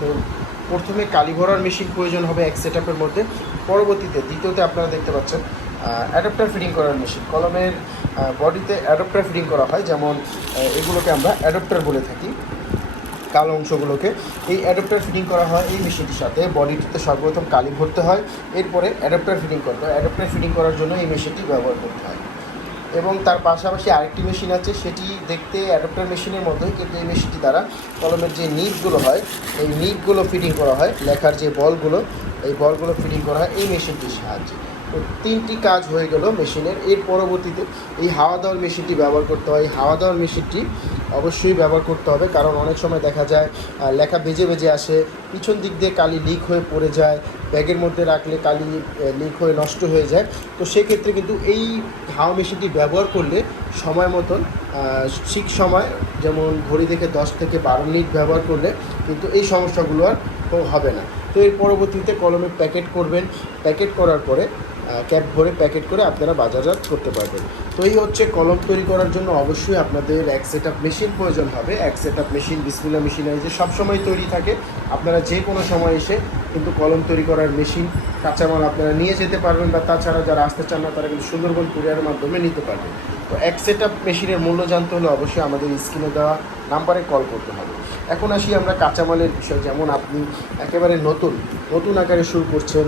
তো প্রথমে কালি ভরার মেশিন প্রয়োজন হবে এক সেটআপের মধ্যে। পরবর্তীতে দ্বিতীয়তে আপনারা দেখতে পাচ্ছেন অ্যাডাপ্টার ফিটিং করার মেশিন। কলমের বডিতে অ্যাডাপ্টার ফিটিং করা হয়, যেমন এগুলোকে আমরা অ্যাডাপ্টার বলে থাকি, কালো অংশগুলোকে। এই অ্যাডাপ্টার ফিটিং করা হয় এই মেশিনটির সাথে। বডিটিতে সর্বপ্রথম কালি ভরতে হয়, এরপরে অ্যাডাপ্টার ফিটিং করতে হয়। অ্যাডাপ্টার ফিটিং করার জন্য এই মেশিনটি ব্যবহার করতে হয়। এবং তার পাশাপাশি আরেকটি মেশিন আছে, সেটি দেখতে অ্যাডাপ্টার মেশিনের মতোই, কিন্তু এই মেশিনটি দ্বারা কলমের যে নিবগুলো হয় এই নিবগুলো ফিটিং করা হয়, লেখার যে বলগুলো এই বলগুলো ফিটিং করা হয় এই মেশিনটির সাহায্যে। তো তিনটি কাজ হয়ে গেল মেশিনের। এর পরবর্তীতে এই হাওয়া দেওয়ার মেশিনটি ব্যবহার করতে হয়। এই হাওয়া দেওয়ার মেশিনটি অবশ্যই ব্যবহার করতে হবে, কারণ অনেক সময় দেখা যায় লেখা বেজে বেজে আসে, পিছন দিক দিয়ে কালি লিক হয়ে পড়ে যায়, ব্যাগের মধ্যে রাখলে কালি লিক হয়ে নষ্ট হয়ে যায়। তো সেক্ষেত্রে কিন্তু এই হাওয়া মেশিনটি ব্যবহার করলে সময় মতন ঠিক সময়, যেমন ঘড়ি দেখে 10 থেকে 12 মিনিট ব্যবহার করলে কিন্তু এই সমস্যাগুলো আর হবে না। তো এর পরবর্তীতে কলমে প্যাকেট করবেন। প্যাকেট করার পরে ক্যাপ ভরে প্যাকেট করে আপনারা বাজারজাত করতে পারবেন। তো এই হচ্ছে কলম তৈরি করার জন্য অবশ্যই আপনাদের এক সেটআপ মেশিন প্রয়োজন হবে। এক সেটআপ মেশিন বিসমিল্লাহ মেশিনারি সবসময় তৈরি থাকে। আপনারা যে কোনো সময় এসে কিন্তু কলম তৈরি করার মেশিন কাঁচামাল আপনারা নিয়ে যেতে পারবেন, বা তাছাড়া যারা আসতে চান না তারা কিন্তু সুন্দরবন কুরিয়ারের মাধ্যমে নিতে পারবেন। তো এক সেটআপ মেশিনের মূল্য জানতে হলে অবশ্যই আমাদের স্ক্রিনে দেওয়া নাম্বারে কল করতে হবে। এখন আসি আমরা কাঁচামালের বিষয়। যেমন আপনি একেবারে নতুন আকারে শুরু করছেন,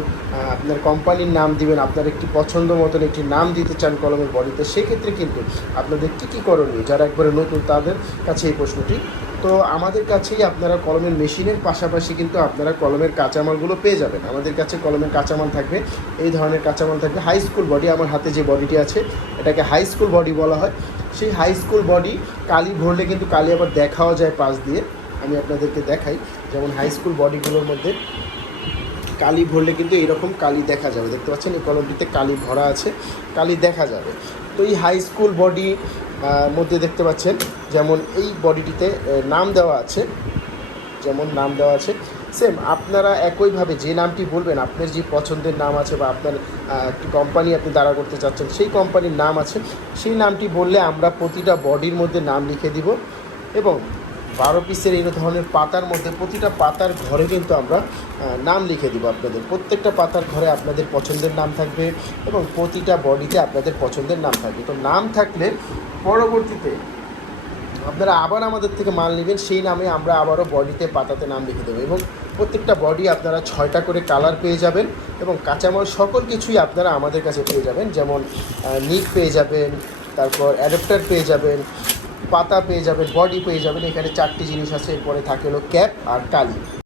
আপনার কোম্পানির নাম দিবেন, আপনার একটি পছন্দ মতন একটি নাম দিতে চান কলমের বডিতে, সেক্ষেত্রে কিন্তু আপনাদের কী করণীয়, যারা একবারে নতুন তাদের কাছে এই প্রশ্নটি। তো আমাদের কাছেই আপনারা কলমের মেশিনের পাশাপাশি কিন্তু আপনারা কলমের কাঁচামালগুলো পেয়ে যাবেন। আমাদের কাছে কলমের কাঁচামাল থাকবে, এই ধরনের কাঁচামাল থাকবে। হাই স্কুল বডি, আমার হাতে যে বডিটি আছে এটাকে হাই স্কুল বডি বলা হয়। সেই হাই স্কুল বডি কালি ভরলে কিন্তু কালি আবার দেখাও যায় পাশ দিয়ে। আমি আপনাদেরকে দেখাই, যেমন হাই স্কুল বডিগুলোর মধ্যে কালি ভরলে কিন্তু এরকম কালি দেখা যাবে। দেখতে পাচ্ছেন এই কলমটিতে কালি ভরা আছে, কালি দেখা যাবে। তো এই হাই স্কুল বডি মধ্যে দেখতে পাচ্ছেন যেমন এই বডিটিতে নাম দেওয়া আছে, সেম আপনারা একইভাবে যে নামটি বলবেন, আপনার যে পছন্দের নাম আছে বা আপনার একটি কোম্পানি আপনি দাঁড়া করতে চাচ্ছেন সেই কোম্পানির নাম আছে, সেই নামটি বললে আমরা প্রতিটা বডির মধ্যে নাম লিখে দিব। এবং 12 পিসের এই ধরনের পাতার মধ্যে প্রতিটা পাতার ঘরে কিন্তু আমরা নাম লিখে দিব আপনাদের। প্রত্যেকটা পাতার ঘরে আপনাদের পছন্দের নাম থাকবে এবং প্রতিটা বডিতে আপনাদের পছন্দের নাম থাকবে। তো নাম থাকলে পরবর্তীতে আপনারা আবার আমাদের থেকে মাল নেবেন, সেই নামে আমরা আবারও বডিতে পাতাতে নাম লিখে দেবো। এবং প্রত্যেকটা বডি আপনারা 6টা করে কালার পেয়ে যাবেন, এবং কাঁচামাল সকল কিছুই আপনারা আমাদের কাছে পেয়ে যাবেন। যেমন নিক পেয়ে যাবেন, তারপর অ্যাডাপ্টার পেয়ে যাবেন, পাতা পেয়ে যাবেন, বডি পেয়ে যাবেন। এখানে 4টি জিনিস আছে। এরপরে থাকে হলো ক্যাপ আর কালি।